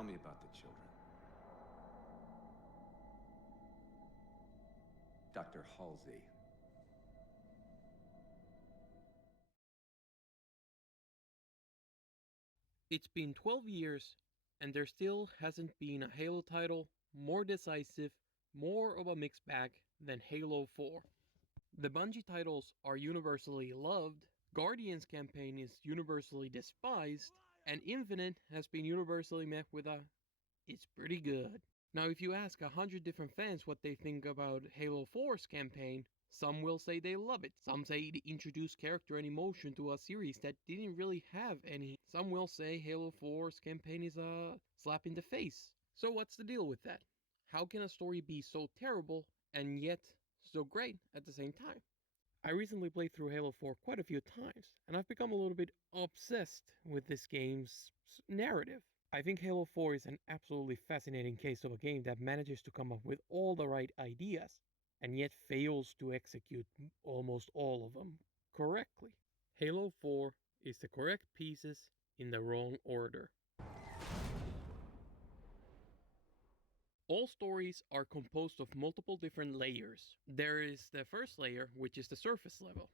Tell me about the children. Dr. Halsey. It's been 12 years, and there still hasn't been a Halo title more decisive, more of a mixed bag than Halo 4. The Bungie titles are universally loved, Guardian's campaign is universally despised, and Infinite has been universally met with a "it's pretty good." Now, if you ask 100 different fans what they think about Halo 4's campaign, some will say they love it. Some say it introduced character and emotion to a series that didn't really have any. Some will say Halo 4's campaign is a slap in the face. So what's the deal with that? How can a story be so terrible and yet so great at the same time? I recently played through Halo 4 quite a few times, and I've become a little bit obsessed with this game's narrative. I think Halo 4 is an absolutely fascinating case of a game that manages to come up with all the right ideas, and yet fails to execute almost all of them correctly. Halo 4 is the correct pieces in the wrong order. All stories are composed of multiple different layers. There is the first layer, which is the surface level.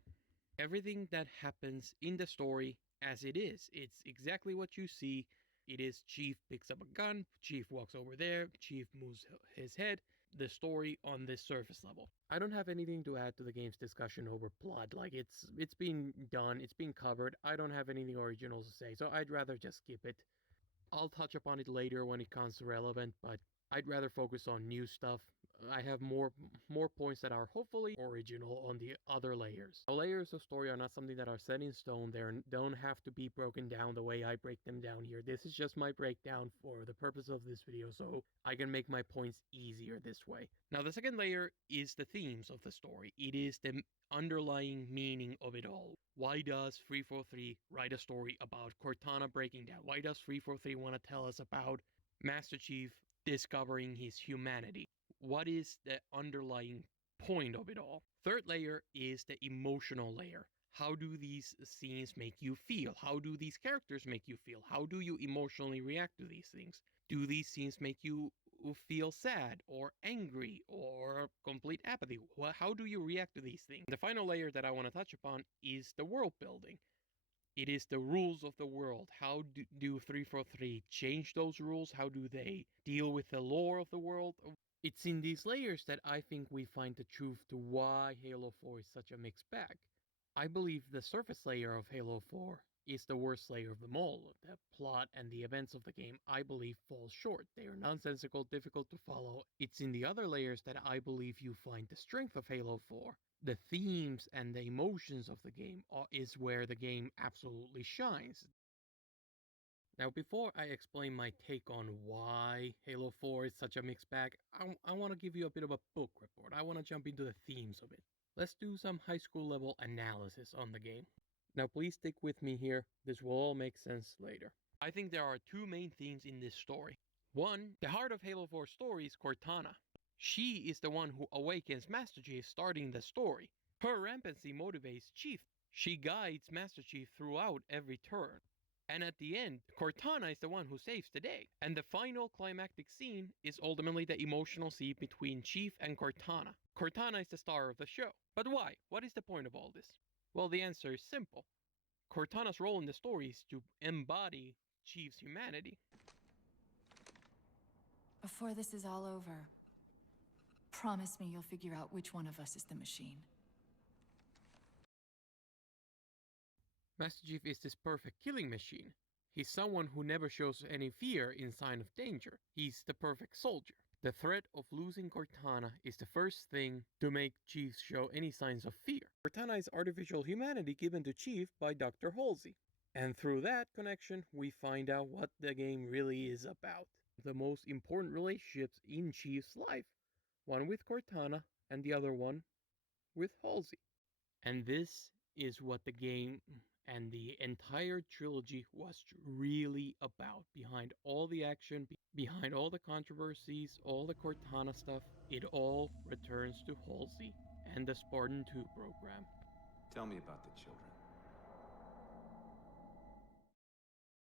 Everything that happens in the story as it is. It's exactly what you see. It is Chief picks up a gun, Chief walks over there, Chief moves his head. The story on this surface level. I don't have anything to add to the game's discussion over plot. Like it's been done, it's been covered. I don't have anything original to say, so I'd rather just skip it. I'll touch upon it later when it comes relevant, but I'd rather focus on new stuff. I have more points that are hopefully original on the other layers. The layers of story are not something that are set in stone. They don't have to be broken down the way I break them down here. This is just my breakdown for the purpose of this video, so I can make my points easier this way. Now, the second layer is the themes of the story. It is the underlying meaning of it all. Why does 343 write a story about Cortana breaking down? Why does 343 want to tell us about Master Chief discovering his humanity? What is the underlying point of it all? Third layer is the emotional layer. How do these scenes make you feel? How do these characters make you feel? How do you emotionally react to these things? Do these scenes make you feel sad or angry or complete apathy? How do you react to these things? The final layer that I want to touch upon is the world building. It is the rules of the world. How do 343 change those rules? How do they deal with the lore of the world? It's in these layers that I think we find the truth to why Halo 4 is such a mixed bag. I believe the surface layer of Halo 4 is the worst layer of them all. The plot and the events of the game, I believe, fall short. They are nonsensical, difficult to follow. It's in the other layers that I believe you find the strength of Halo 4. The themes and the emotions of the game is where the game absolutely shines. Now, before I explain my take on why Halo 4 is such a mixed bag, I want to give you a bit of a book report. I want to jump into the themes of it. Let's do some high school level analysis on the game. Now, please stick with me here. This will all make sense later. I think there are two main themes in this story. One, the heart of Halo 4's story is Cortana. She is the one who awakens Master Chief starting the story. Her rampancy motivates Chief. She guides Master Chief throughout every turn. And at the end, Cortana is the one who saves the day. And the final climactic scene is ultimately the emotional scene between Chief and Cortana. Cortana is the star of the show. But why? What is the point of all this? Well, the answer is simple. Cortana's role in the story is to embody Chief's humanity. Before this is all over, promise me you'll figure out which one of us is the machine. Master Chief is this perfect killing machine. He's someone who never shows any fear in sign of danger. He's the perfect soldier. The threat of losing Cortana is the first thing to make Chief show any signs of fear. Cortana is artificial humanity given to Chief by Dr. Halsey. And through that connection, we find out what the game really is about. The most important relationships in Chief's life. One with Cortana and the other one with Halsey. And this is what the game and the entire trilogy was really about. Behind all the action, behind all the controversies, all the Cortana stuff, it all returns to Halsey and the Spartan 2 program. Tell me about the children.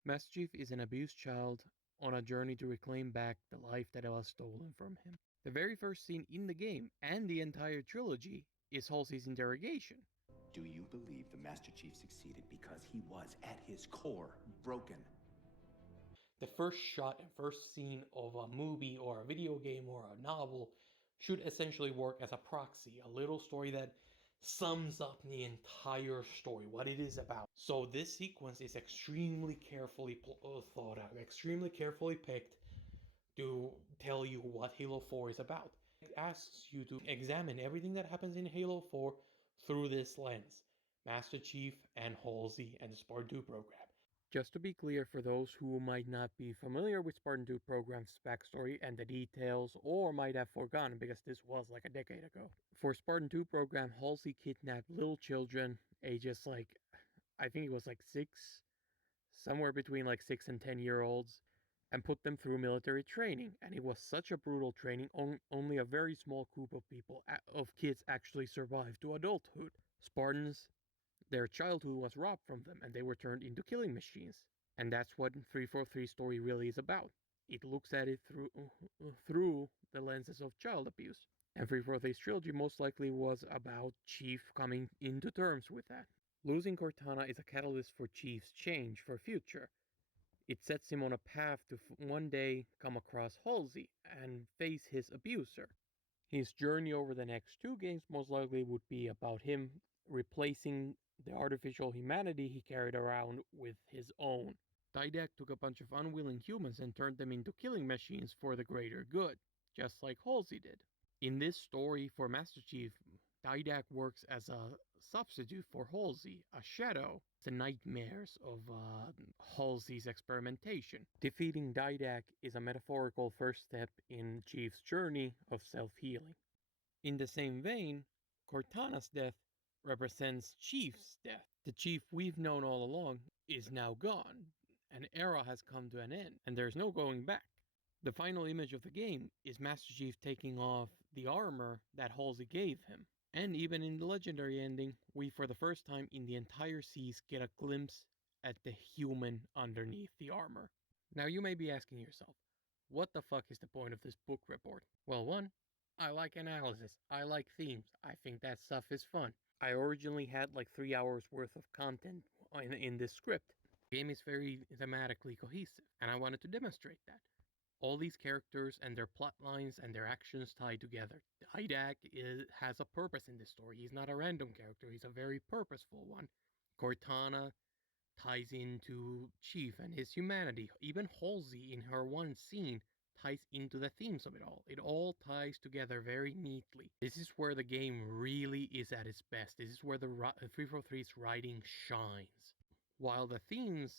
Master Chief is an abused child on a journey to reclaim back the life that was stolen from him. The very first scene in the game and the entire trilogy is Halsey's interrogation. Do you believe the Master Chief succeeded because he was, at his core, broken? The first shot and first scene of a movie or a video game or a novel should essentially work as a proxy, a little story that sums up the entire story, what it is about. So this sequence is extremely carefully thought out, extremely carefully picked to tell you what Halo 4 is about. It asks you to examine everything that happens in Halo 4 through this lens. Master Chief and Halsey and the Spartan 2 program. Just to be clear, for those who might not be familiar with Spartan 2 program's backstory and the details, or might have forgotten because this was like a decade ago. For Spartan 2 program, Halsey kidnapped little children, ages like, I think it was like 6, somewhere between like 6 and 10-year-olds, and put them through military training. And it was such a brutal training, only a very small group of people, of kids actually survived to adulthood. Spartans, their childhood was robbed from them and they were turned into killing machines. And that's what 343's story really is about. It looks at it through the lenses of child abuse. And 343's trilogy most likely was about Chief coming into terms with that. Losing Cortana is a catalyst for Chief's change for future. It sets him on a path to one day come across Halsey and face his abuser. His journey over the next 2 games most likely would be about him replacing the artificial humanity he carried around with his own. Didac took a bunch of unwilling humans and turned them into killing machines for the greater good, just like Halsey did. In this story for Master Chief, Didac works as a substitute for Halsey, a shadow, the nightmares of Halsey's experimentation. Defeating Didac is a metaphorical first step in Chief's journey of self-healing. In the same vein, Cortana's death represents Chief's death. The Chief we've known all along is now gone. An era has come to an end, and there's no going back. The final image of the game is Master Chief taking off the armor that Halsey gave him. And even in the legendary ending, we for the first time in the entire series get a glimpse at the human underneath the armor. Now you may be asking yourself, what the fuck is the point of this book report? Well, one, I like analysis, I like themes, I think that stuff is fun. I originally had like 3 hours worth of content in this script. The game is very thematically cohesive, and I wanted to demonstrate that. All these characters and their plot lines and their actions tie together. Didac has a purpose in this story. He's not a random character, he's a very purposeful one. Cortana ties into Chief and his humanity. Even Halsey, in her one scene, ties into the themes of it all. It all ties together very neatly. This is where the game really is at its best. This is where the 343's writing shines. While the themes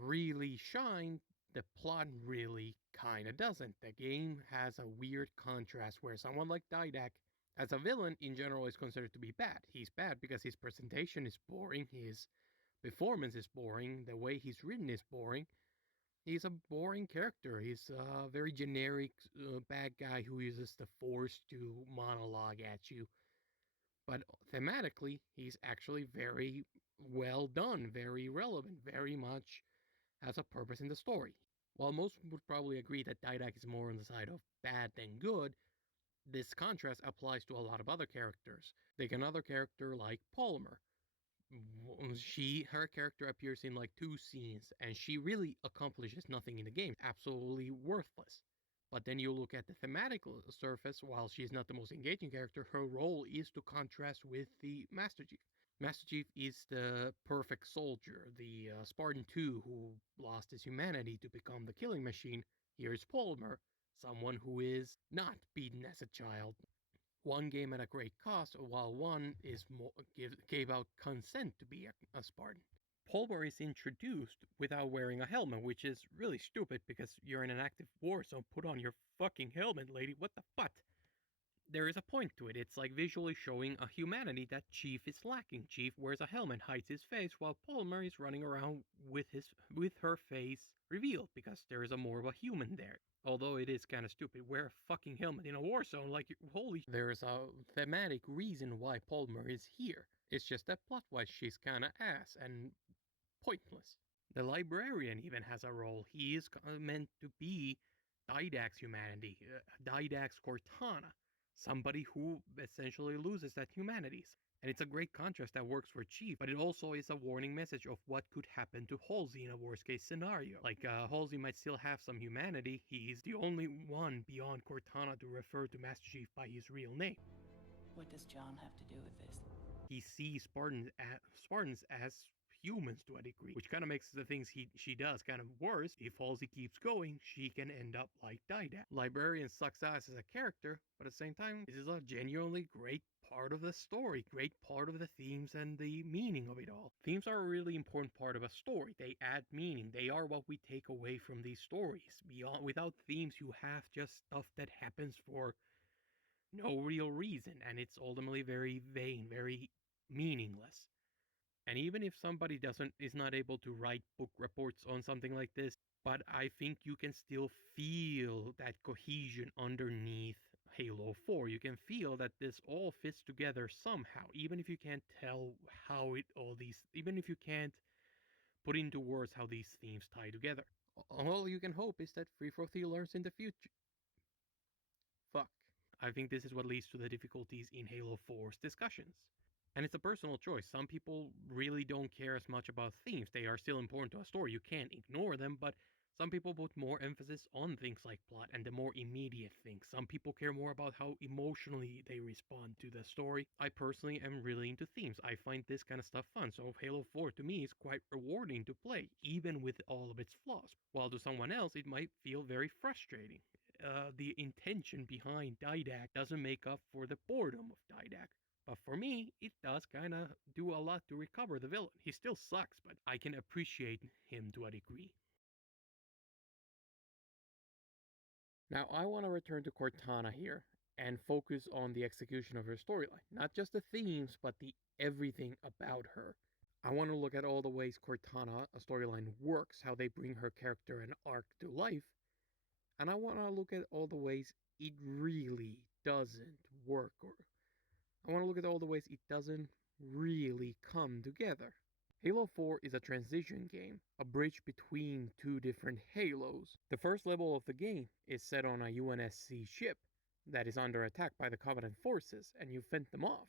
really shine, the plot really kinda doesn't. The game has a weird contrast where someone like Didac, as a villain, in general is considered to be bad. He's bad because his presentation is boring, his performance is boring, the way he's written is boring. He's a boring character. He's a very generic bad guy who uses the Force to monologue at you. But thematically, he's actually very well done, very relevant, very much has a purpose in the story. While most would probably agree that Didac is more on the side of bad than good, this contrast applies to a lot of other characters. Take another character like Palmer. Her character appears in like 2 scenes, and she really accomplishes nothing in the game. Absolutely worthless. But then you look at the thematic surface, while she's not the most engaging character, her role is to contrast with the Master Chief. Master Chief is the perfect soldier, the Spartan 2 who lost his humanity to become the killing machine. Here's Palmer, someone who is not beaten as a child. One game at a great cost, while one is gave out consent to be a Spartan. Palmer is introduced without wearing a helmet, which is really stupid because you're in an active war, so put on your fucking helmet, lady. What the fuck? There is a point to it. It's like visually showing a humanity that Chief is lacking. Chief wears a helmet, hides his face, while Palmer is running around with her face revealed because there is a more of a human there. Although it is kind of stupid. Wear a fucking helmet in a war zone, like, holy... There's a thematic reason why Palmer is here. It's just that plot-wise she's kind of ass and pointless. The librarian even has a role. He is meant to be Didact's humanity, Didact's Cortana, somebody who essentially loses that humanity. And it's a great contrast that works for Chief, but it also is a warning message of what could happen to Halsey in a worst case scenario. Like, Halsey might still have some humanity, he's the only one beyond Cortana to refer to Master Chief by his real name. What does John have to do with this? He sees Spartans as humans to a degree, which kind of makes the things she does kind of worse. If Halsey keeps going, she can end up like Didact. Librarian sucks ass as a character, but at the same time, this is a genuinely great part of the story, great part of the themes and the meaning of it all. Themes are a really important part of a story. They add meaning. They are what we take away from these stories. Without themes, you have just stuff that happens for no real reason, and it's ultimately very vain, very meaningless. And even if somebody is not able to write book reports on something like this, but I think you can still feel that cohesion underneath Halo 4. You can feel that this all fits together somehow, even if you can't tell how even if you can't put into words how these themes tie together. All you can hope is that 343 learns in the future. Fuck. I think this is what leads to the difficulties in Halo 4's discussions. And it's a personal choice. Some people really don't care as much about themes. They are still important to a story. You can't ignore them, but some people put more emphasis on things like plot and the more immediate things. Some people care more about how emotionally they respond to the story. I personally am really into themes. I find this kind of stuff fun. So Halo 4 to me is quite rewarding to play, even with all of its flaws. While to someone else, it might feel very frustrating. The intention behind Didact doesn't make up for the boredom of Didact. But for me, it does kind of do a lot to recover the villain. He still sucks, but I can appreciate him to a degree. Now, I want to return to Cortana here and focus on the execution of her storyline. Not just the themes, but the everything about her. I want to look at all the ways Cortana, a storyline, works, how they bring her character and arc to life. And I want to look at all the ways it really doesn't work, or I want to look at all the ways it doesn't really come together. Halo 4 is a transition game, a bridge between two different Halos. The first level of the game is set on a UNSC ship that is under attack by the Covenant forces, and you fend them off.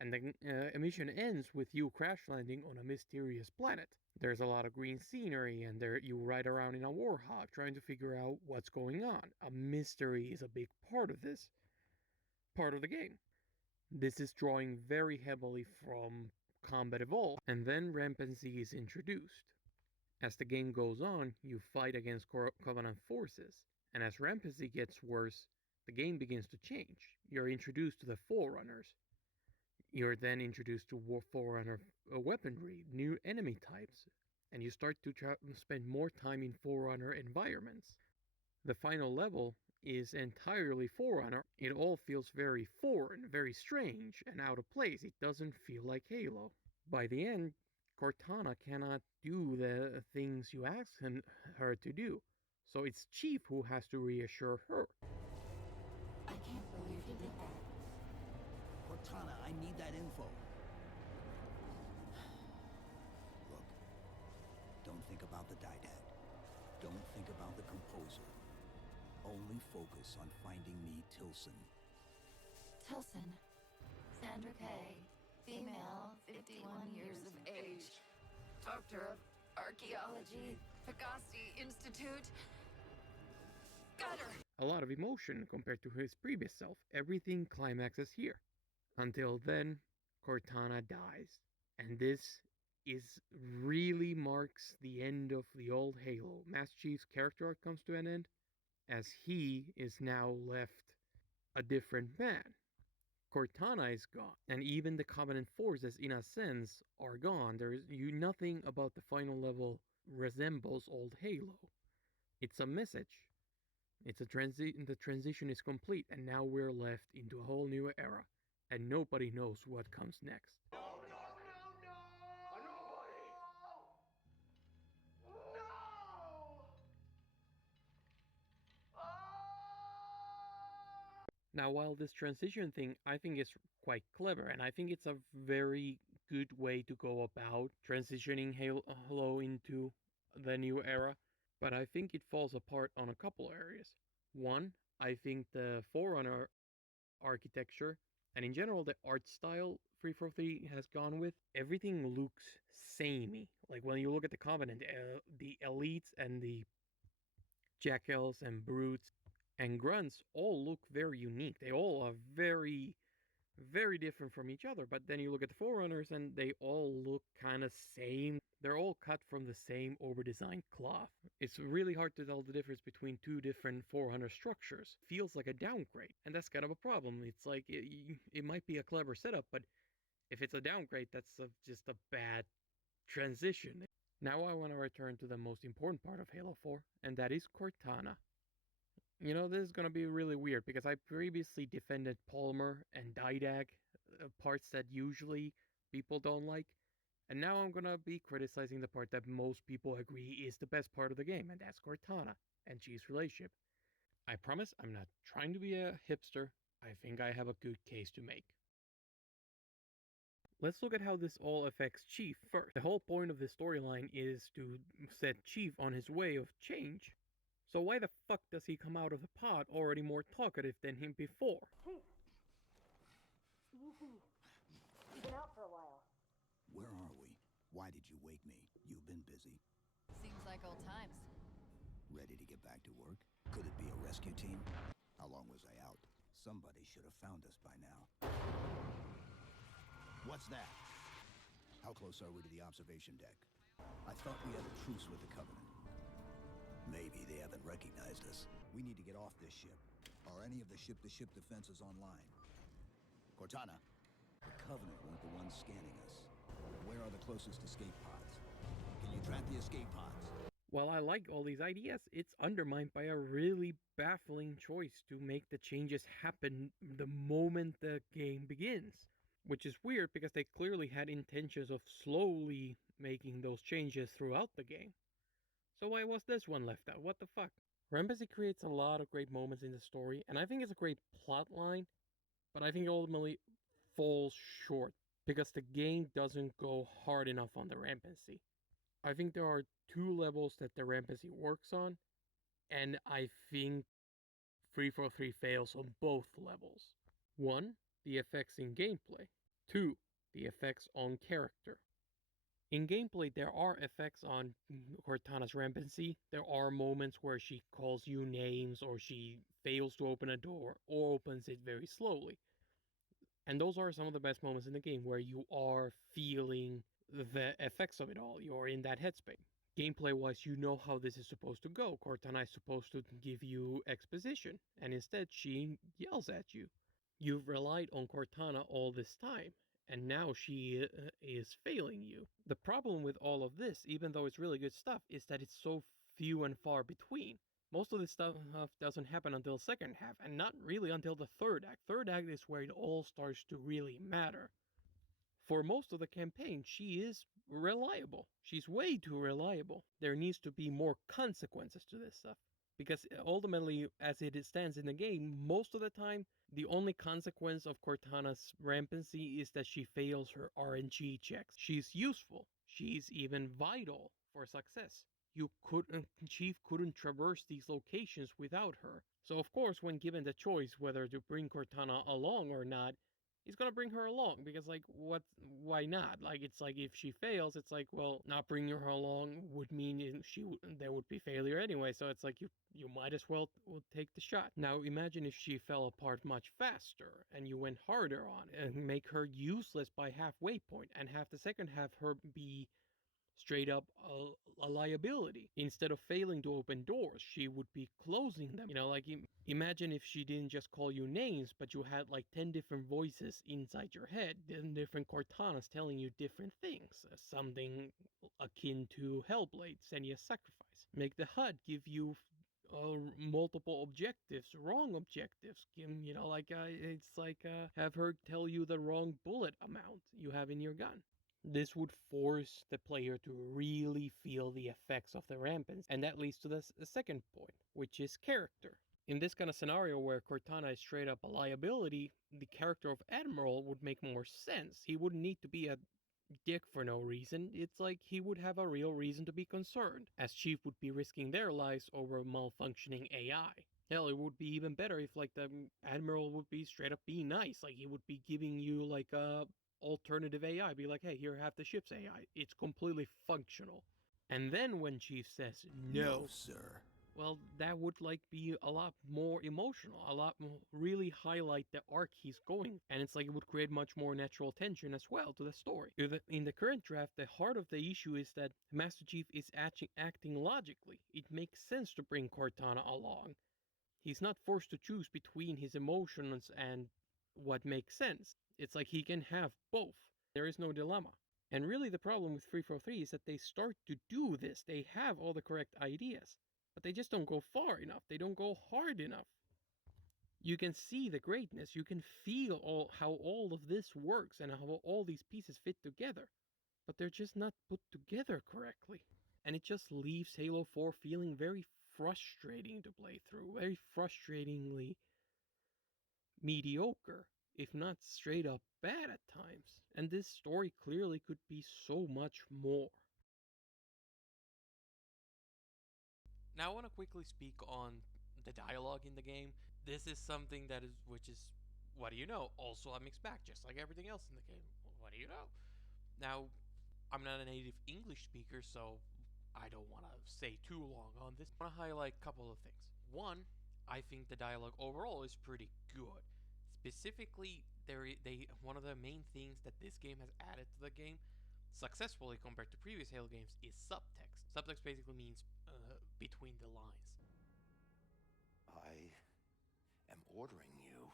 And the mission ends with you crash landing on a mysterious planet. There's a lot of green scenery, and you ride around in a warhog trying to figure out what's going on. A mystery is a big part of this part of the game. This is drawing very heavily from Combat Evolved, and then rampancy is introduced. As the game goes on, you fight against Covenant forces, and as rampancy gets worse, the game begins to change. You're introduced to the Forerunners. You're then introduced to Forerunner weaponry, new enemy types, and you start to spend more time in Forerunner environments. The final level is entirely Forerunner. It all feels very foreign, very strange, and out of place. It doesn't feel like Halo. By the end, Cortana cannot do the things you ask her to do, so it's Chief who has to reassure her. I can't believe you did that. Cortana, I need that info. Look, don't think about the Didact. Don't think about the Composer. Only focus on finding me Tilson. Tilson. Sandra Kay. Female, 51 years of age. Doctor of Archaeology, Pegasi Institute. Got her! A lot of emotion compared to his previous self. Everything climaxes here. Until then, Cortana dies. And this really marks the end of the old Halo. Master Chief's character arc comes to an end, as he is now left a different man. Cortana is gone, and even the Covenant forces, in a sense, are gone. Nothing about the final level resembles old Halo. It's a message. The transition is complete, and now we're left into a whole new era, and nobody knows what comes next. Now, while this transition thing I think is quite clever, and I think it's a very good way to go about transitioning Halo into the new era, but I think it falls apart on a couple areas. One, I think the Forerunner architecture and in general the art style 343 has gone with, everything looks samey. Like when you look at the Covenant, the elites and the jackals and brutes and grunts all look very unique. They all are very, very different from each other. But then you look at the Forerunners and they all look kind of same. They're all cut from the same over-designed cloth. It's really hard to tell the difference between two different Forerunner structures. Feels like a downgrade, and that's kind of a problem. It's like it might be a clever setup, but if it's a downgrade, that's just a bad transition. Now I want to return to the most important part of Halo 4, and that is Cortana. You know, this is gonna be really weird because I previously defended Palmer and Didac, parts that usually people don't like, and now I'm gonna be criticizing the part that most people agree is the best part of the game, and that's Cortana and Chief's relationship. I promise I'm not trying to be a hipster. I think I have a good case to make. Let's look at how this all affects Chief first. The whole point of this storyline is to set Chief on his way of change. So why the fuck does he come out of the pod already more talkative than him before? Chief! Easy. You've been out for a while. Where are we? Why did you wake me? You've been busy. Seems like old times. Ready to get back to work? Could it be a rescue team? How long was I out? Somebody should have found us by now. What's that? How close are we to the observation deck? I thought we had a truce with the Covenant. Maybe they haven't recognized us. We need to get off this ship. Are any of the ship-to-ship defenses online? Cortana, the Covenant weren't the ones scanning us. Where are the closest escape pods? Can you track the escape pods? While I like all these ideas, it's undermined by a really baffling choice to make the changes happen the moment the game begins. Which is weird because they clearly had intentions of slowly making those changes throughout the game. So why was this one left out? What the fuck? Rampage creates a lot of great moments in the story, and I think it's a great plot line, but I think it ultimately falls short because the game doesn't go hard enough on the rampancy. I think there are two levels that the rampancy works on, and I think 343 fails on both levels. One, the effects in gameplay. Two, the effects on character. In gameplay, there are effects on Cortana's rampancy. There are moments where she calls you names, or she fails to open a door, or opens it very slowly. And those are some of the best moments in the game where you are feeling the effects of it all. You're in that headspace. Gameplay wise, you know how this is supposed to go. Cortana is supposed to give you exposition, and instead she yells at you. You've relied on Cortana all this time, and now she is failing you. The problem with all of this, even though it's really good stuff, is that it's so few and far between. Most of this stuff doesn't happen until the second half, and not really until the third act. Third act is where it all starts to really matter. For most of the campaign, she is reliable. She's way too reliable. There needs to be more consequences to this stuff. Because ultimately, as it stands in the game, most of the time, the only consequence of Cortana's rampancy is that she fails her RNG checks. She's useful. She's even vital for success. Chief couldn't traverse these locations without her. So of course, when given the choice whether to bring Cortana along or not, he's gonna bring her along because why not? Like, it's like if she fails, it's like, well, not bringing her along would mean there would be failure anyway. So it's like you might as well take the shot. Now imagine if she fell apart much faster and you went harder on it and make her useless by halfway point and have the second half her be straight up a liability. Instead of failing to open doors, she would be closing them. You know, like imagine if she didn't just call you names, but you had like 10 different voices inside your head, 10 different Cortanas telling you different things. Something akin to Hellblade, Senya's Sacrifice. Make the HUD give you multiple objectives, wrong objectives. You know, like it's like have her tell you the wrong bullet amount you have in your gun. This would force the player to really feel the effects of the rampants, and that leads to the second point, which is character. In this kind of scenario where Cortana is straight up a liability, the character of Admiral would make more sense. He wouldn't need to be a dick for no reason. It's like he would have a real reason to be concerned, as Chief would be risking their lives over malfunctioning AI. Hell, it would be even better if like the Admiral would be straight up being nice, like he would be giving you like a alternative AI, be like, hey, here have the ship's AI. It's completely functional. And then when Chief says No, no, sir. well, that would like be a lot more emotional, a lot more really highlight the arc he's going, and it's like it would create much more natural tension as well to the story. In the current draft, the heart of the issue is that Master Chief is acting logically. It makes sense to bring Cortana along. He's not forced to choose between his emotions and what makes sense. It's like he can have both. There is no dilemma. And really, the problem with 343 is that they start to do this. They have all the correct ideas, but they just don't go far enough. They don't go hard enough. You can see the greatness. You can feel how all of this works and how all these pieces fit together, but they're just not put together correctly. And it just leaves Halo 4 feeling very frustrating to play through, very frustratingly mediocre, if not straight up bad at times. And this story clearly could be so much more. Now I want to quickly speak on the dialogue in the game. This is something that is, which is, what do you know? Also a mixed bag, just like everything else in the game. What do you know? Now, I'm not a native English speaker, so I don't want to say too long on this. I want to highlight a couple of things. One, I think the dialogue overall is pretty good. Specifically, one of the main things that this game has added to the game successfully compared to previous Halo games is subtext. Subtext basically means between the lines. I am ordering you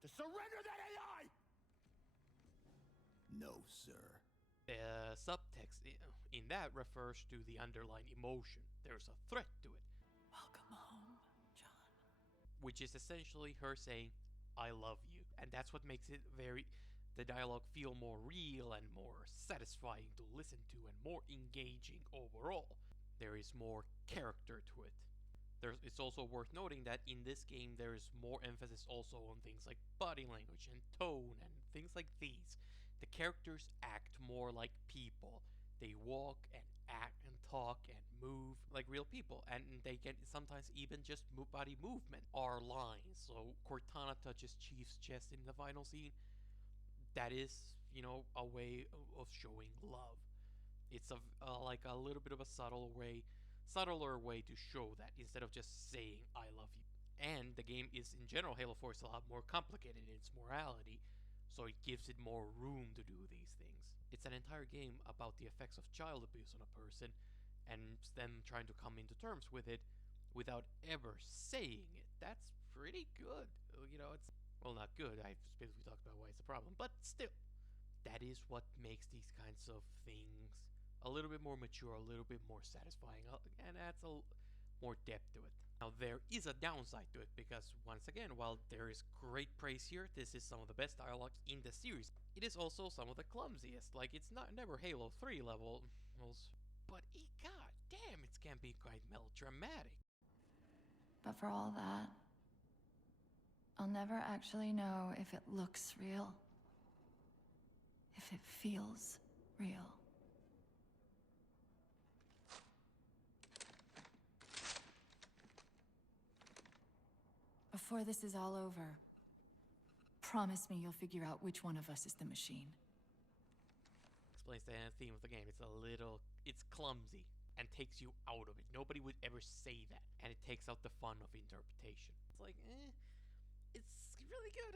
to surrender that AI! No, sir. Subtext in that refers to the underlying emotion. There's a threat to it. Welcome home, John. Which is essentially her saying, I love you. And that's what makes it the dialogue feel more real and more satisfying to listen to and more engaging overall. There is more character to it. It's also worth noting that in this game there is more emphasis also on things like body language and tone and things like these. The characters act more like people. They walk and act and talk and move like real people, and they can sometimes even just body movement are lines. So Cortana touches Chief's chest in the final scene. That is, a way of showing love. It's like a little bit of a subtler way to show that instead of just saying I love you. And the game is in general, Halo 4 is a lot more complicated in its morality, so it gives it more room to do these things. It's an entire game about the effects of child abuse on a person and them trying to come into terms with it without ever saying it. That's pretty good. It's, well, not good. I've specifically talked about why it's a problem, but still, that is what makes these kinds of things a little bit more mature, a little bit more satisfying, and adds more depth to it. Now, there is a downside to it because, once again, while there is great praise here, this is some of the best dialogues in the series. It is also some of the clumsiest. Like, it's never Halo 3 levels, but god damn, it can be quite melodramatic. But for all that, I'll never actually know if it looks real. If it feels real. Before this is all over, promise me you'll figure out which one of us is the machine. Explains the theme of the game. It's clumsy and takes you out of it. Nobody would ever say that, and it takes out the fun of interpretation. It's like, it's really good,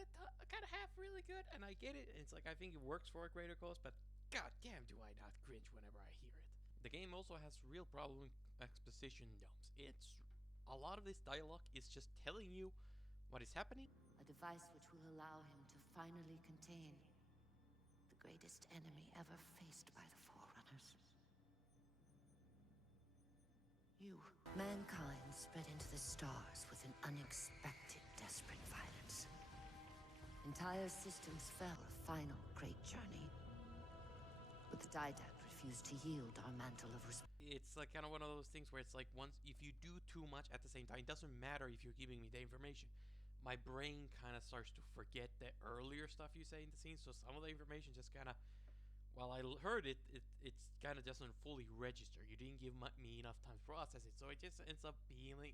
kind of half really good, and I get it. And it's like, I think it works for a greater cause, but god damn do I not cringe whenever I hear it. The game also has real problem with exposition dumps. It's a lot of this dialogue is just telling you what is happening. A device which will allow him to finally contain the greatest enemy ever faced by the Forerunners. You. Mankind spread into the stars with an unexpected, desperate violence. Entire systems fell, a final great journey. But the Didact refused to yield our mantle of respect. It's like kind of one of those things where it's like if you do too much at the same time, it doesn't matter if you're giving me the information. My brain kind of starts to forget the earlier stuff you say in the scene, so some of the information just kind of While I heard it's kind of doesn't fully register. You didn't give me enough time to process it, so it just ends up feeling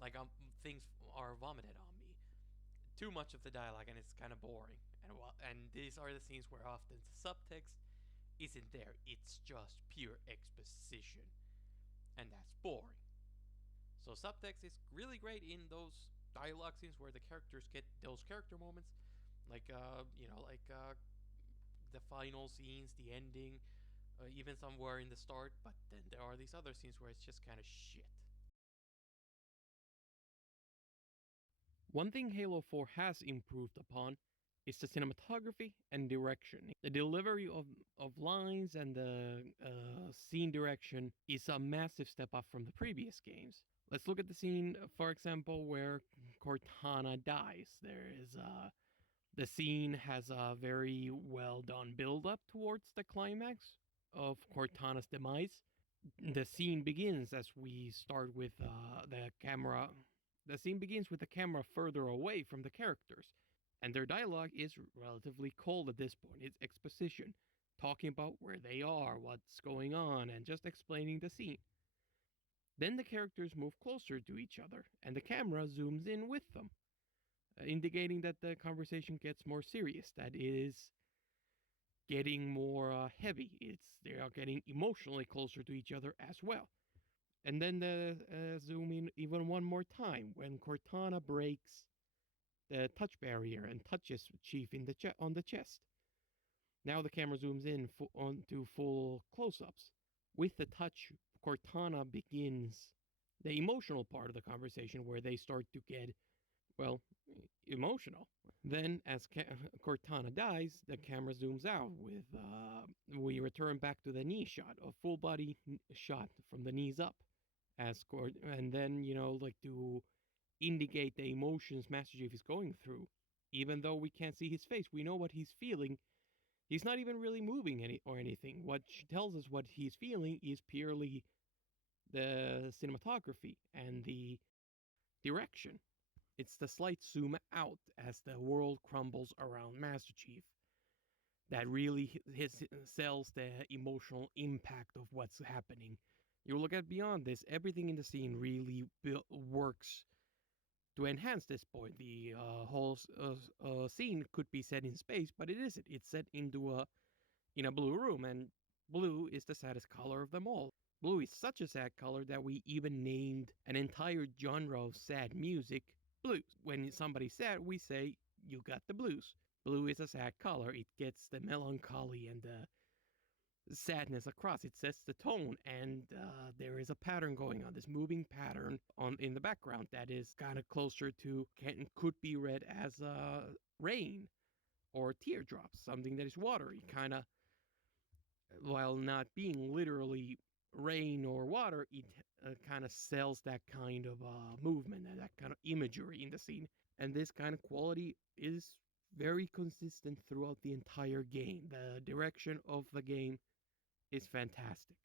like things are vomited on me. Too much of the dialogue, and it's kind of boring. And these are the scenes where often the subtext isn't there. It's just pure exposition, and that's boring. So subtext is really great in those dialogue scenes where the characters get those character moments, like the final scenes, the ending, even somewhere in the start. But then there are these other scenes where it's just kind of shit. One thing Halo 4 has improved upon is the cinematography and direction. The delivery of lines and the scene direction is a massive step up from the previous games. Let's look at the scene, for example, where Cortana dies. The scene has a very well done build up towards the climax of Cortana's demise. The scene begins as we start with the camera. The scene begins with the camera further away from the characters, and their dialogue is relatively cold at this point. It's exposition, talking about where they are, what's going on, and just explaining the scene. Then the characters move closer to each other, and the camera zooms in with them, indicating that the conversation gets more serious, that it is getting more heavy. They are getting emotionally closer to each other as well. And then the zoom in even one more time when Cortana breaks the touch barrier and touches Chief in on the chest. Now the camera zooms in onto full close-ups. With the touch, Cortana begins the emotional part of the conversation where they start to get, well, emotional. Then, as Cortana dies, the camera zooms out with, we return back to the knee shot, a full body shot from the knees up. And then, like to indicate the emotions Master Chief is going through. Even though we can't see his face, we know what he's feeling. He's not even really moving anything. What tells us what he's feeling is purely the cinematography and the direction. It's the slight zoom out as the world crumbles around Master Chief that really sells the emotional impact of what's happening. You look at beyond this, everything in the scene really works to enhance this point. The whole scene could be set in space, but it isn't. It's set in a blue room, and blue is the saddest color of them all. Blue is such a sad color that we even named an entire genre of sad music blues. When somebody's sad, we say, "You got the blues." Blue is a sad color. It gets the melancholy and the sadness across. It sets the tone, and there is a pattern going on, this moving pattern in the background that is kind of closer to could be read as rain or teardrops, something that is watery, kind of, while not being literally rain or water, it kind of sells that kind of movement and that kind of imagery in the scene. And this kind of quality is very consistent throughout the entire game. The direction of the game is fantastic.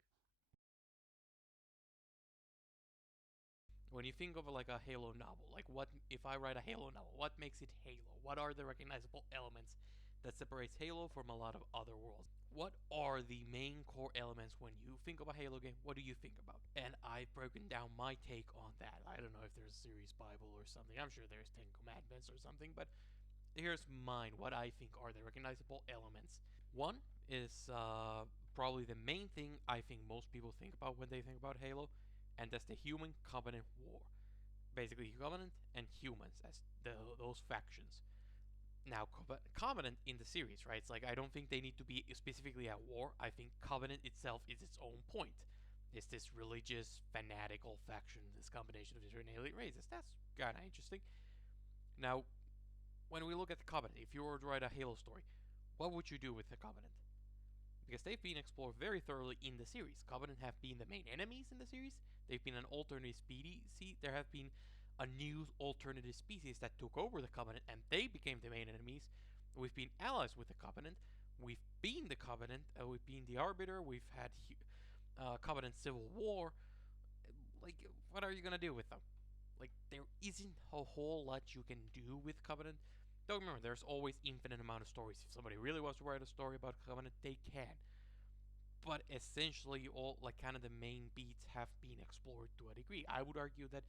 When you think of like a Halo novel, like what if I write a Halo novel, what makes it Halo? What are the recognizable elements that separates Halo from a lot of other worlds? What are the main core elements when you think of a Halo game? What do you think about? And I've broken down my take on that. I don't know if there's a series Bible or something. I'm sure there's 10 Commandments or something, but here's mine. What I think are the recognizable elements. One is probably the main thing I think most people think about when they think about Halo, and that's the human covenant war. Basically, Covenant and humans as those factions. Now, Covenant in the series, right? It's like I don't think they need to be specifically at war. I think Covenant itself is its own point. It's this religious, fanatical faction, this combination of different alien races. That's kind of interesting. Now, when we look at the Covenant, if you were to write a Halo story, what would you do with the Covenant? Because they've been explored very thoroughly in the series. Covenant have been the main enemies in the series. They've been an alternative species. There have been a new alternative species that took over the Covenant, and they became the main enemies. We've been allies with the Covenant. We've been the Covenant. We've been the Arbiter. We've had Covenant civil war. Like, what are you gonna do with them? Like, there isn't a whole lot you can do with Covenant. Don't remember, there's always infinite amount of stories. If somebody really wants to write a story about Covenant, they can. But essentially, all like kind of the main beats have been explored to a degree. I would argue that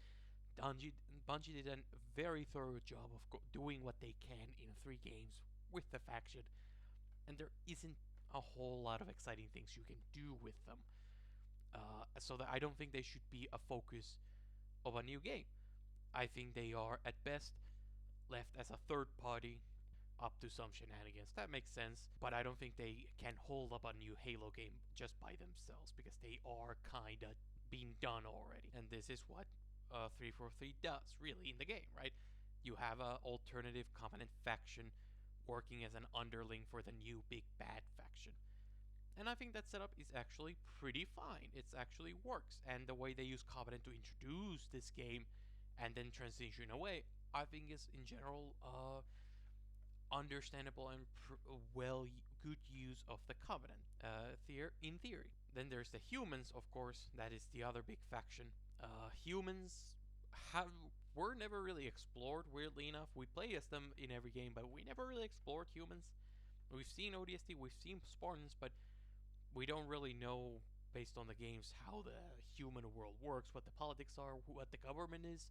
Bungie did a very thorough job of doing what they can in 3 games with the faction, and there isn't a whole lot of exciting things you can do with them. So that I don't think they should be a focus of a new game. I think they are at best left as a third party up to some shenanigans. That makes sense, but I don't think they can hold up a new Halo game just by themselves because they are kinda being done already. And this is what 343 does, really, in the game, right? You have an alternative Covenant faction working as an underling for the new big bad faction. And I think that setup is actually pretty fine. It actually works. And the way they use Covenant to introduce this game and then transition away, I think is in general understandable and good use of the Covenant in theory. Then there's the humans, of course. That is the other big faction. Humans were never really explored, weirdly enough. We play as them in every game, but we never really explored humans. We've seen ODST, we've seen Spartans, but we don't really know, based on the games, how the human world works, what the politics are, what the government is.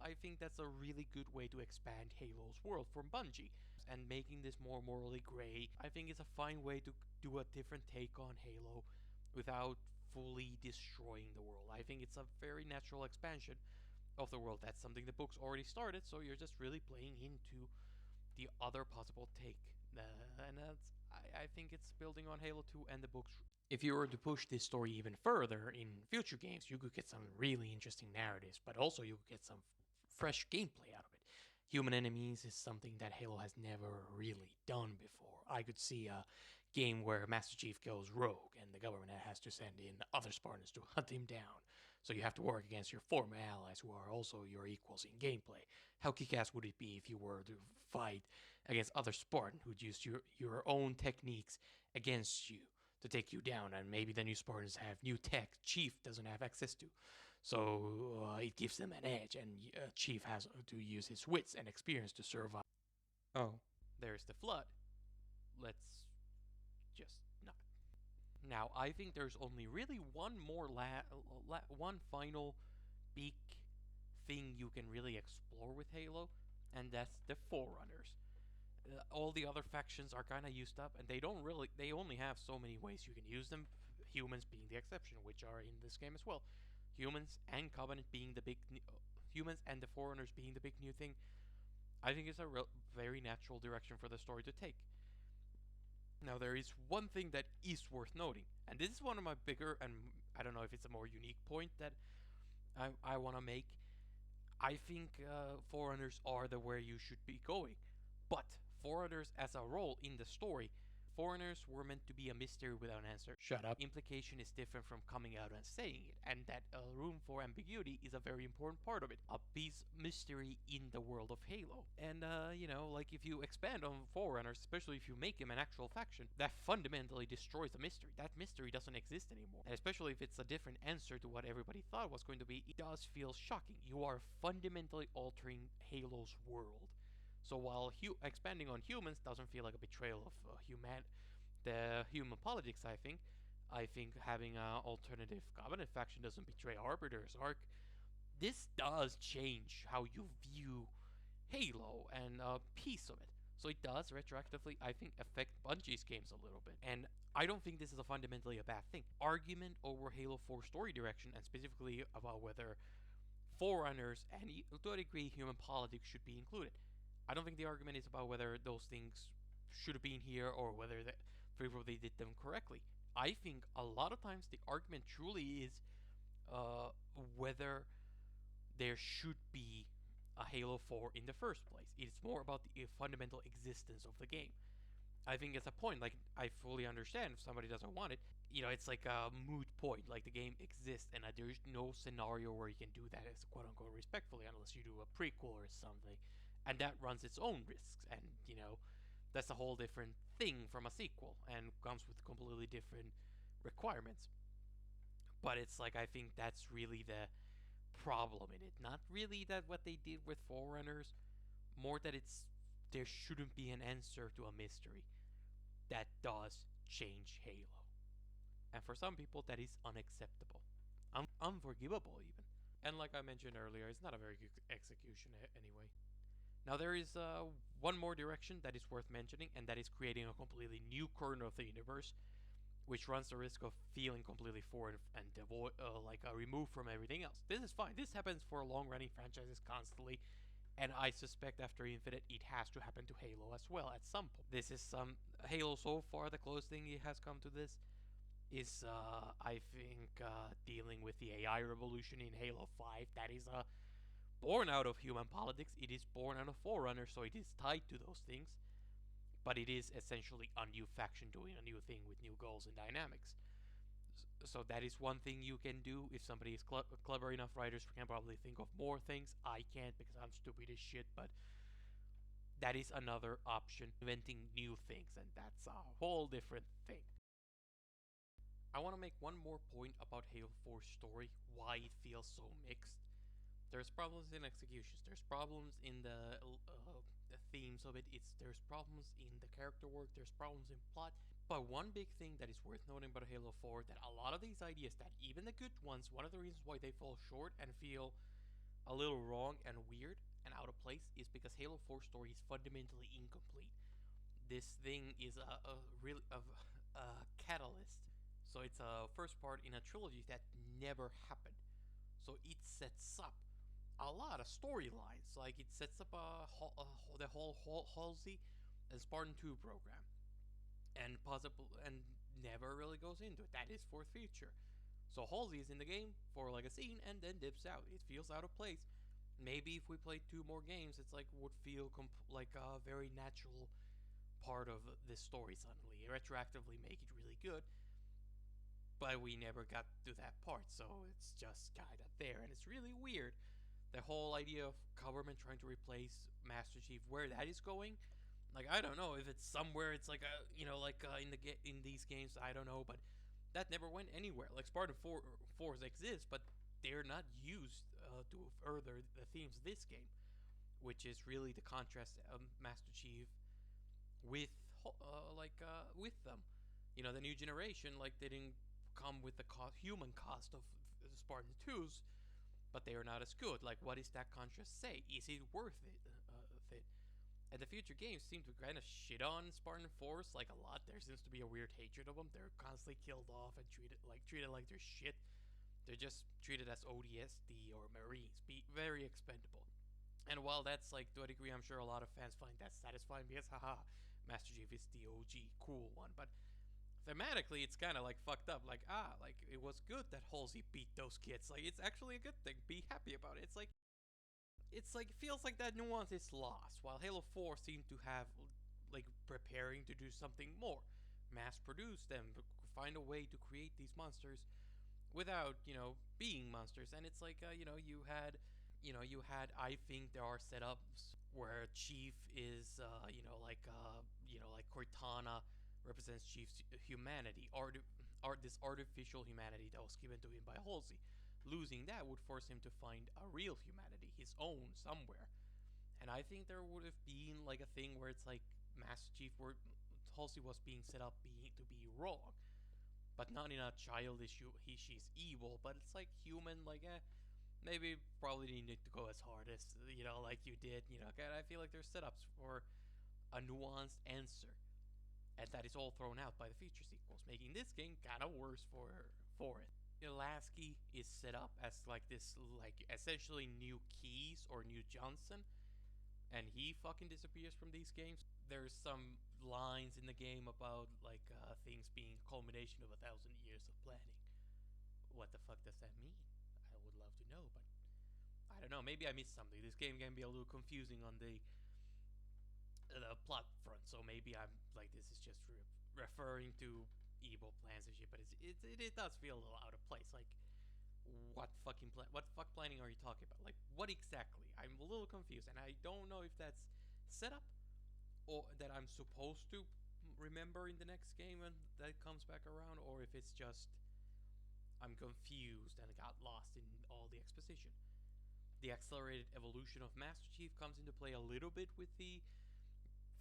I think that's a really good way to expand Halo's world from Bungie. And making this more morally gray, I think is a fine way to do a different take on Halo without fully destroying the world. I think it's a very natural expansion of the world. That's something the books already started, so you're just really playing into the other possible take. And I think it's building on Halo 2 and the books. If you were to push this story even further in future games, you could get some really interesting narratives, but also you could get some fresh gameplay out of it. Human enemies is something that Halo has never really done before. I could see a game where Master Chief goes rogue and the government has to send in other Spartans to hunt him down. So you have to work against your former allies who are also your equals in gameplay. How kick-ass would it be if you were to fight against other Spartans who'd use your own techniques against you to take you down, and maybe the new Spartans have new tech Chief doesn't have access to. So it gives them an edge, and Chief has to use his wits and experience to survive. Oh, there's the flood. Let's just not. Now, I think there's only really one more one final big thing you can really explore with Halo, and that's the Forerunners. All the other factions are kind of used up, and they only have so many ways you can use them, humans being the exception, which are in this game as well. Humans and Covenant being the humans and the Forerunners being the big new thing. I think it's a very natural direction for the story to take. Now, there is one thing that is worth noting, and this is one of my bigger, and I don't know if it's a more unique point that I want to make. I think Forerunners are the where you should be going, but Forerunners as a role in the story, Foreigners were meant to be a mystery without an answer. Shut up. Implication is different from coming out and saying it, and that room for ambiguity is a very important part of it. A piece mystery in the world of Halo. And, like if you expand on Forerunners, especially if you make him an actual faction, that fundamentally destroys the mystery. That mystery doesn't exist anymore. And especially if it's a different answer to what everybody thought was going to be, it does feel shocking. You are fundamentally altering Halo's world. So while expanding on humans doesn't feel like a betrayal of the human politics, I think having an alternative Covenant faction doesn't betray Arbiter's arc. This does change how you view Halo and a piece of it. So it does retroactively, I think, affect Bungie's games a little bit. And I don't think this is fundamentally a bad thing. Argument over Halo 4 story direction, and specifically about whether Forerunners and to a degree human politics should be included. I don't think the argument is about whether those things should have been here or whether they did them correctly. I think a lot of times the argument truly is whether there should be a Halo 4 in the first place. It's more about the fundamental existence of the game. I think it's a point, like, I fully understand if somebody doesn't want it. It's like a moot point. Like, the game exists, and there's no scenario where you can do that as quote-unquote respectfully unless you do a prequel or something. And that runs its own risks, and, that's a whole different thing from a sequel, and comes with completely different requirements. But it's like, I think that's really the problem in it. Not really that what they did with Forerunners, more that it's there shouldn't be an answer to a mystery that does change Halo. And for some people, that is unacceptable, unforgivable, even. And like I mentioned earlier, it's not a very good execution anyway. Now, there is one more direction that is worth mentioning, and that is creating a completely new corner of the universe, which runs the risk of feeling completely foreign and removed from everything else. This is fine. This happens for long-running franchises constantly, and I suspect after Infinite, it has to happen to Halo as well at some point. This is Halo so far. The closest thing it has come to this is, I think, dealing with the AI revolution in Halo 5. That is born out of human politics. It is born out of Forerunner, so it is tied to those things. But it is essentially a new faction doing a new thing with new goals and dynamics. So that is one thing you can do. If somebody is clever enough, writers can probably think of more things. I can't because I'm stupid as shit, but that is another option. Inventing new things, and that's a whole different thing. I want to make one more point about Halo 4's story, why it feels so mixed. There's problems in executions. There's problems in the themes of it. There's problems in the character work. There's problems in plot. But one big thing that is worth noting about Halo 4, that a lot of these ideas, that even the good ones, one of the reasons why they fall short and feel a little wrong and weird and out of place is because Halo 4 story is fundamentally incomplete. This thing is a catalyst. So it's a first part in a trilogy that never happened. So it sets up a lot of storylines. Like it sets up the whole Halsey and Spartan 2 program, and never really goes into it. That is for future. So Halsey is in the game for like a scene and then dips out. It feels out of place. Maybe if we played 2 more games, it's like would feel like a very natural part of this story suddenly. Retroactively make it really good. But we never got to that part, so it's just kind of there, and it's really weird. The whole idea of government trying to replace Master Chief, where that is going, like I don't know if it's somewhere. It's like in these games, I don't know, but that never went anywhere. Like Spartan 4s exist, but they're not used to further the themes of this game, which is really the contrast of Master Chief with with them. You know, the new generation, like they didn't come with the human cost of the Spartan 2s, but they are not as good. Like, what does that contrast say? Is it worth it? And the future games seem to kind of shit on Spartan 4s like a lot. There seems to be a weird hatred of them. They're constantly killed off and treated like they're shit. They're just treated as ODST or Marines, be very expendable. And while that's like to a degree, I'm sure a lot of fans find that satisfying because haha, Master Chief is the OG cool one, but thematically it's kind of like fucked up. Like like it was good that Halsey beat those kids. Like it's actually a good thing. Be happy about it. It's like feels like that nuance is lost. While Halo 4 seemed to have like preparing to do something more, mass produce them, find a way to create these monsters without being monsters. And it's like you had I think there are setups where Chief is like Cortana represents Chief's humanity, this artificial humanity that was given to him by Halsey. Losing that would force him to find a real humanity, his own, somewhere. And I think there would have been like a thing where it's like Master Chief, where Halsey was being set up to be wrong, but not in a childish she's evil, but it's like human, like maybe probably didn't need to go as hard as like you did. I feel like there's setups for a nuanced answer, and that is all thrown out by the future sequels, making this game kind of worse for it. Lasky is set up as like this, like essentially new Keys or new Johnson, and he fucking disappears from these games. There's some lines in the game about like things being culmination of 1,000 years of planning. What the fuck does that mean? I would love to know, but I don't know. Maybe I missed something. This game can be a little confusing on the plot front, so maybe I'm like this is just referring to evil plans and shit, but it does feel a little out of place. Like, what fuck planning are you talking about? Like, what exactly? I'm a little confused, and I don't know if that's set up or that I'm supposed to remember in the next game and that comes back around, or if it's just I'm confused and got lost in all the exposition. The accelerated evolution of Master Chief comes into play a little bit with the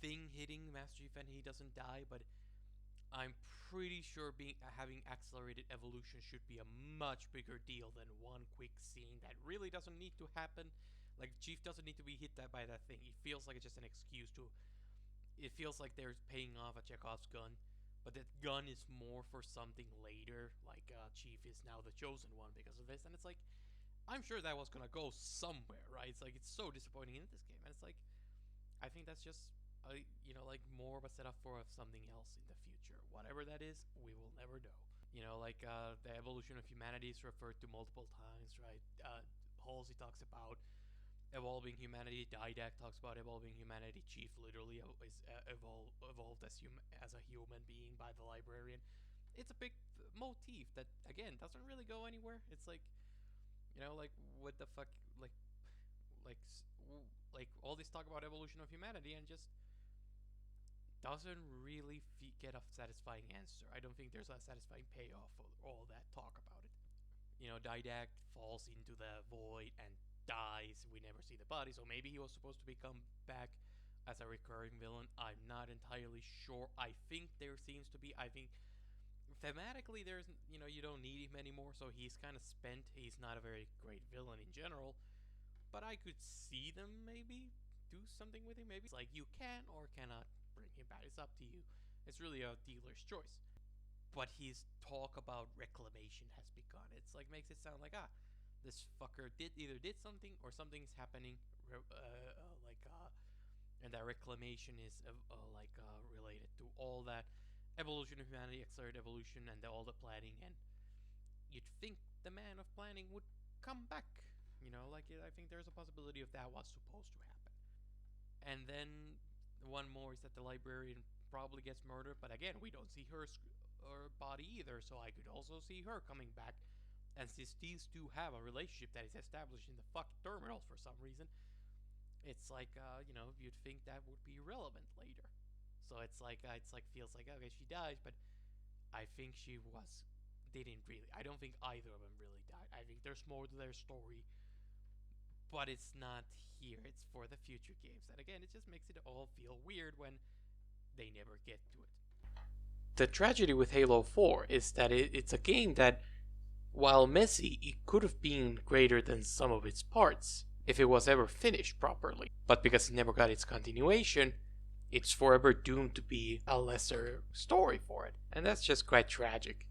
thing hitting Master Chief and he doesn't die, but I'm pretty sure having accelerated evolution should be a much bigger deal than one quick scene that really doesn't need to happen. Like, Chief doesn't need to be hit by that thing. It feels like it's just an excuse to. It feels like they're paying off a Chekhov's gun, but that gun is more for something later. Like, Chief is now the chosen one because of this, and it's like, I'm sure that was gonna go somewhere, right? It's like, it's so disappointing in this game, and it's like, I think that's just like more of a setup for something else in the future. Whatever that is, we will never know. Like the evolution of humanity is referred to multiple times, right? Halsey talks about evolving humanity. Didac talks about evolving humanity. Chief literally is evolved as a human being by the librarian. It's a big motif that again doesn't really go anywhere. It's like, like what the fuck, like like all this talk about evolution of humanity and just doesn't really get a satisfying answer. I don't think there's a satisfying payoff for all that talk about it. Didac falls into the void and dies. We never see the body, so maybe he was supposed to become back as a recurring villain. I'm not entirely sure. I think there seems to be. I think thematically there's, you don't need him anymore, so he's kind of spent. He's not a very great villain in general, but I could see them maybe do something with him. Maybe it's like you can or cannot bring him back. It's up to you. It's really a dealer's choice. But his talk about reclamation has begun. It's like makes it sound like this fucker either did something or something's happening, and that reclamation is related to all that evolution of humanity, accelerated evolution, and all the planning. And you'd think the man of planning would come back. I think there's a possibility of that was supposed to happen. And then one more is that the librarian probably gets murdered, but again, we don't see her body either, so I could also see her coming back. And since these two have a relationship that is established in the fucking terminals for some reason, it's like, you'd think that would be relevant later. So it's like feels like, okay, she dies, but I think didn't really. I don't think either of them really died. I think there's more to their story, but it's not here. It's for the future games. And again, it just makes it all feel weird when they never get to it. The tragedy with Halo 4 is that it's a game that, while messy, it could have been greater than some of its parts if it was ever finished properly. But because it never got its continuation, it's forever doomed to be a lesser story for it. And that's just quite tragic.